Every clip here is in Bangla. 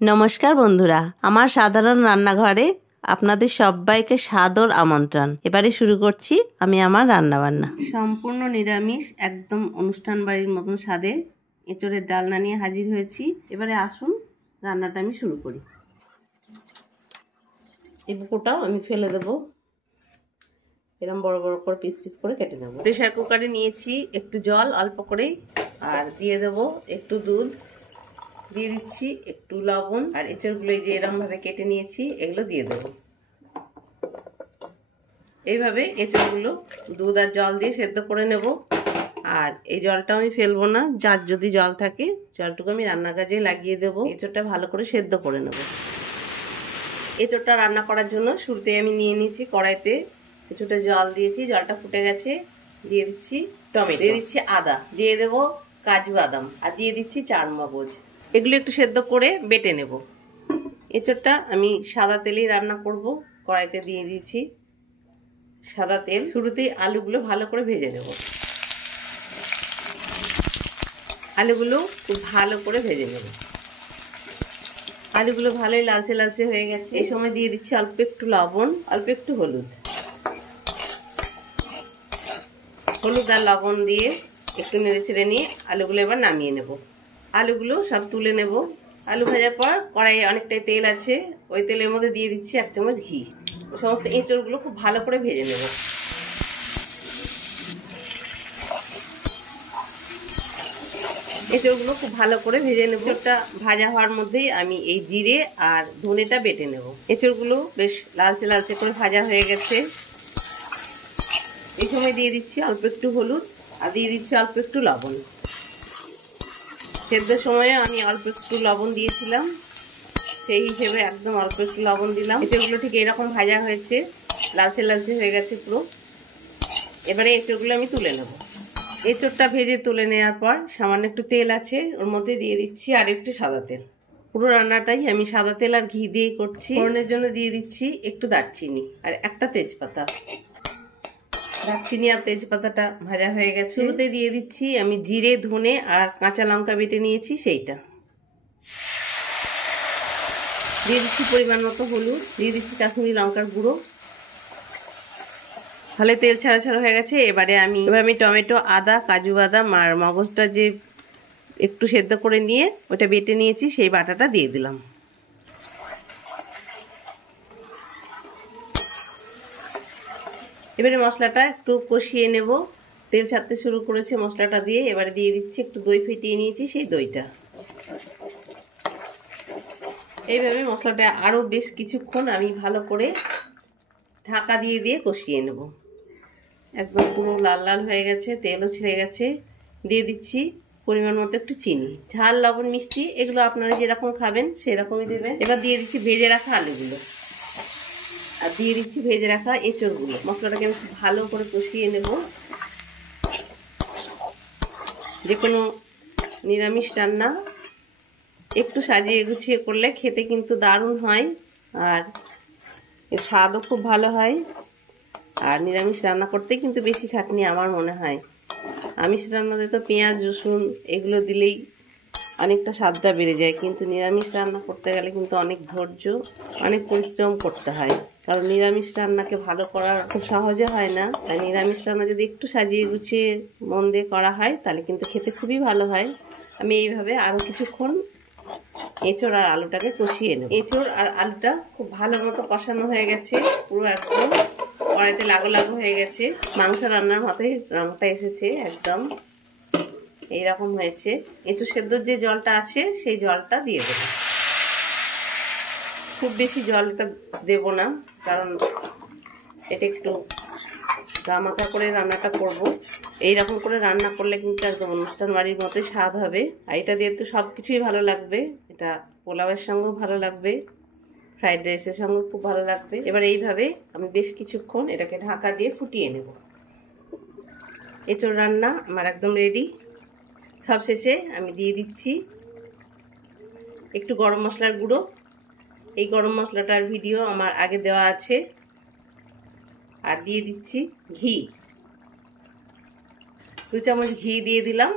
নমস্কার বন্ধুরা, আমার সাধারণ রান্নাঘরে আপনাদের সবাইকে সাদর আমন্ত্রণ। এবারে শুরু করছি আমি আমার রান্নাবান্না। সম্পূর্ণ নিরামিষ, একদম অনুষ্ঠান বাড়ির মতন স্বাদে এঁচোড়ের ডালনা নিয়ে হাজির হয়েছি। এবারে আসুন রান্নাটা আমি শুরু করি। এই বুকোটাও আমি ফেলে দেবো, এরকম বড় বড় করে পিস পিস করে কেটে নেব। প্রেসার কুকারে নিয়েছি একটু জল অল্প করে, আর দিয়ে দেবো একটু দুধ, দিয়ে দিচ্ছি একটু লবণ, আর এঁচড়গুলো যে এরকম ভাবে কেটে নিয়েছি এগুলো দিয়ে দেবো। এইভাবে এঁচড়গুলো দুধ আর জল দিয়ে সেদ্ধ করে নেব। আর এই জলটা আমি ফেলবো না, যার যদি জল থাকে জলটুকু আমি রান্না কাজে লাগিয়ে দেবো। এঁচড়টা ভালো করে সেদ্ধ করে নেব। এঁচড়টা রান্না করার জন্য শুরুতে আমি নিয়ে নিয়েছি কড়াইতে কিছুটা জল দিয়েছি, জলটা ফুটে গেছে। দিয়ে দিচ্ছি টমেটো, দিয়ে দিচ্ছি আদা, দিয়ে দেবো কাজু বাদাম, আর দিয়ে দিচ্ছি চারমগজ। এগুলো একটু সেদ্ধ করে বেটে নেব। এঁচড়টা আমি সাদা তেলেই রান্না করব। কড়াইতে দিয়ে দিয়েছি সাদা তেল। শুরুতেই আলুগুলো ভালো করে ভেজে নেব। আলুগুলো খুব ভালো করে ভেজে নেব। আলুগুলো ভালোই লালচে লালচে হয়ে গেছে। এই সময় দিয়ে দিচ্ছি অল্প একটু লবণ, অল্প একটু হলুদ। হলুদ আর লবণ দিয়ে একটু নেড়ে চেড়ে নিয়ে আলুগুলো এবার নামিয়ে নেব। আলুগুলো সব তুলে নেব। আলু ভাজার পর কড়াইয়ে অনেকটাই তেল আছে, ওই তেলের মধ্যে দিয়ে দিচ্ছি 1 চামচ ঘি। সমস্ত এঁচড়গুলো খুব ভালো করে ভেজে নেব। এঁচড়গুলো খুব ভালো করে ভেজে নেব। এঁচড়টা ভাজা হওয়ার মধ্যেই আমি এই জিরে আর ধনেটা বেটে নেব। এঁচড়গুলো বেশ লালচে লালচে করে ভাজা হয়ে গেছে। এই সময় দিয়ে দিচ্ছি অল্প একটু হলুদ, আর দিয়ে দিচ্ছি অল্প একটু লবণ। সেদ্ধর সময়ে আমি অল্প একটু লবণ দিয়েছিলাম, সেই হিসেবে একদম অল্প একটু লবণ দিলাম। এঁচড়গুলো ঠিক এরকম ভাজা হয়েছে, লালচে লালচে হয়ে গেছে পুরো। এবারে এঁচড়গুলো আমি তুলে নেব। এঁচড়টা ভেজে তুলে নেওয়ার পর সামান্য একটু তেল আছে, ওর মধ্যে দিয়ে দিচ্ছি আর একটু সাদা তেল। পুরো রান্নাটাই আমি সাদা তেল আর ঘি দিয়েই করছি। ফোড়নের জন্য দিয়ে দিচ্ছি একটু দারচিনি আর একটা তেজপাতা। দারচিনি আর তেজপাতাটা ভাজা হয়ে গেছে। শুরুতে দিয়ে দিচ্ছি আমি জিরে, ধনে আর কাঁচা লঙ্কা বেটে নিয়েছি সেইটা। দিয়ে দিচ্ছি পরিমাণ মতো হলুদ, দিয়ে দিচ্ছি কাশ্মীরি লঙ্কার গুঁড়ো। তাহলে তেল ছাড়া ছাড়া হয়ে গেছে। এবারে আমি টমেটো, আদা, কাজু বাদাম আর মগজটা যে একটু সেদ্ধ করে নিয়ে ওটা বেটে নিয়েছি সেই বাটাটা দিয়ে দিলাম। এবারে মশলাটা একটু কষিয়ে নেব। তেল ছাড়তে শুরু করেছে মশলাটা দিয়ে। এবারে দিয়ে দিচ্ছি একটু দই ফেটিয়ে নিয়েছি, সেই দইটা। এইভাবে মশলাটা আরো বেশ কিছুক্ষণ আমি ভালো করে ঢাকা দিয়ে দিয়ে কষিয়ে নেব। একদম পুরো লাল লাল হয়ে গেছে, তেলও ছেড়ে গেছে। দিয়ে দিচ্ছি পরিমাণ মতো একটু চিনি। ঝাল, লবণ, মিষ্টি এগুলো আপনারা যেরকম খাবেন সেরকমই দেবেন। এবার দিয়ে দিচ্ছি ভেজে রাখা আলুগুলো, আর দিয়ে দিচ্ছি ভেজে রাখা এঁচড়গুলো। মশলাটাকে আমি ভালো করে কষিয়ে নেব। যে কোনো নিরামিষ রান্না একটু সাজিয়ে গুছিয়ে করলে খেতে কিন্তু দারুণ হয়, আর এর স্বাদও খুব ভালো হয়। আর নিরামিষ রান্না করতে কিন্তু বেশি খাটনি আমার মনে হয়। আমিষ রান্নাতে তো পেঁয়াজ, রসুন এগুলো দিলেই অনেকটা স্বাদটা বেড়ে যায়, কিন্তু নিরামিষ রান্না করতে গেলে কিন্তু অনেক ধৈর্য, অনেক পরিশ্রম করতে হয়। কারণ নিরামিষ রান্নাকে ভালো করা খুব সহজে হয় না। আর নিরামিষ রান্না যদি একটু সাজিয়ে গুছিয়ে মন দিয়ে করা হয় তাহলে কিন্তু খেতে খুবই ভালো হয়। আমি এইভাবে আরও কিছুক্ষণ এঁচড় আর আলুটাকে কষিয়ে নেব। এঁচড় আর আলুটা খুব ভালো মতো কষানো হয়ে গেছে, পুরো একদম কড়াইতে লাগো লাগো হয়ে গেছে। মাংস রান্নার মতোই রংটা এসেছে, একদম এইরকম হয়েছে। এঁচড় সেদ্ধর যে জলটা আছে সেই জলটা দিয়ে দেবো। খুব বেশি জলটা দেব না, কারণ এটা একটু গামাখা করে রান্নাটা করব। এইরকম করে রান্না করলে কিন্তু একদম অনুষ্ঠান বাড়ির মতোই স্বাদ হবে। আর এটা দিয়ে তো সব কিছুই ভালো লাগবে। এটা পোলাওয়ের সঙ্গেও ভালো লাগবে, ফ্রাইড রাইসের সঙ্গেও খুব ভালো লাগবে। এবার এইভাবে আমি বেশ কিছুক্ষণ এটাকে ঢাকা দিয়ে ফুটিয়ে নেব। এঁচড় রান্না আমার একদম রেডি। সবশেষে আমি দিয়ে দিচ্ছি একটু গরম মশলার গুঁড়ো। এই গরম মশলাটার ভিডিও আমার আগে দেওয়া আছে। আর দিয়ে দিচ্ছি ঘি, 2 চামচ ঘি দিয়ে দিলাম।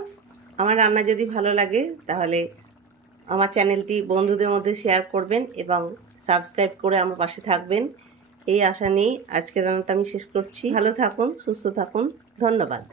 আমার রান্না যদি ভালো লাগে তাহলে আমার চ্যানেলটি বন্ধুদের মধ্যে শেয়ার করবেন এবং সাবস্ক্রাইব করে আমার পাশে থাকবেন। এই আশা নিয়েই আজকের রান্নাটা আমি শেষ করছি। ভালো থাকুন, সুস্থ থাকুন, ধন্যবাদ।